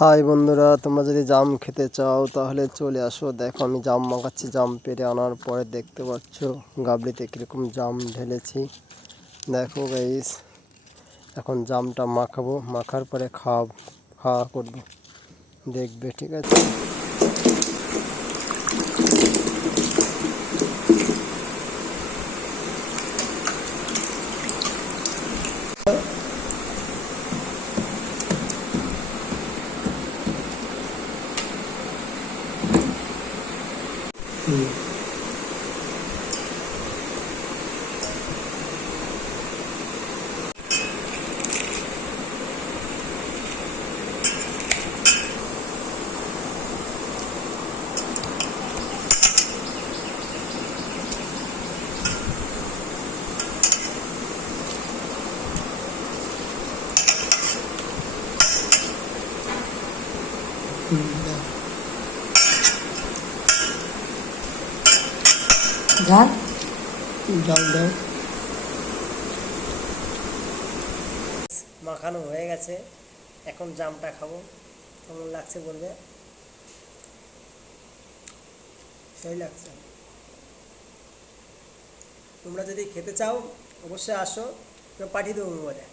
High বন্ধুরা, তোমরা যদি জাম খেতে চাও তাহলে চলে আসো। দেখো আমি জাম মাখাচ্ছি। জাম পেড়ে আনার পরে দেখতে পাচ্ছ গাবড়িতে কীরকম জাম ঢেলেছি। দেখো গাইস, এখন জামটা মাখাবো, মাখার পরে খাওয়া করবো, দেখবে, ঠিক আছে? ঝাল জল দাও। মাখানো হয়ে গেছে, এখন জামটা খাবো। কেমন লাগছে বলবে? সেই লাগছে। তোমরা যদি খেতে চাও অবশ্যই আসো, পাঠিয়ে দেবো মোবাইলে।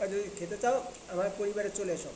আর যদি খেতে চাও আমার পরিবারে চলে এসো।